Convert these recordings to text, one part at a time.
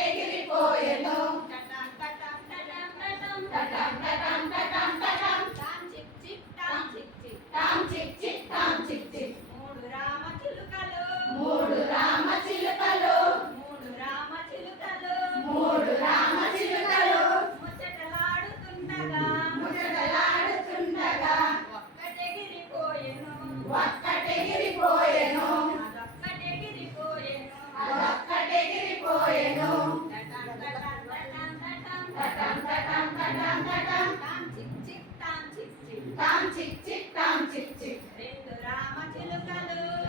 ఒక్కటెగిరిపోయెను Tom చిక్ చిక్ Tom చిక్ చిక్ మూడు రామ చిలుకలు మూడు రామ చిలుకలు ముచ్చటలాడుతుండగా ఒక్కటెగిరిపోయెను అదొక్కటెగిరిపోయెను టామ్ చిక్ చిక్ టామ్ చిక్ చిక్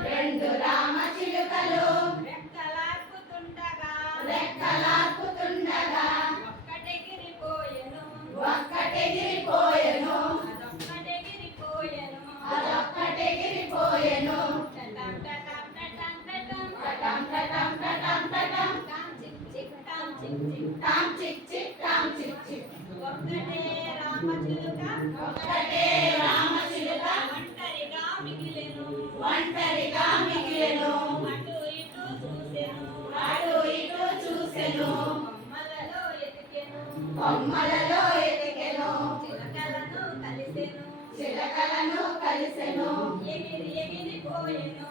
రెండు రామ చిలుకలు రెక్కలార్పుతుండగా ఒక్కటెగిరిపోయెను అదొక్కటెగిరిపోయెను టామ్ చిక్ చిక్ టామ్ చిక్ చిక్ ఒక్కటే రామ చిలుక ఒంటరిగా మిగిలెను అటు ఇటు చూసెను కొమ్మలలో ఎతికెను చిలకలను కలిసెను ఎగిరిపోయెను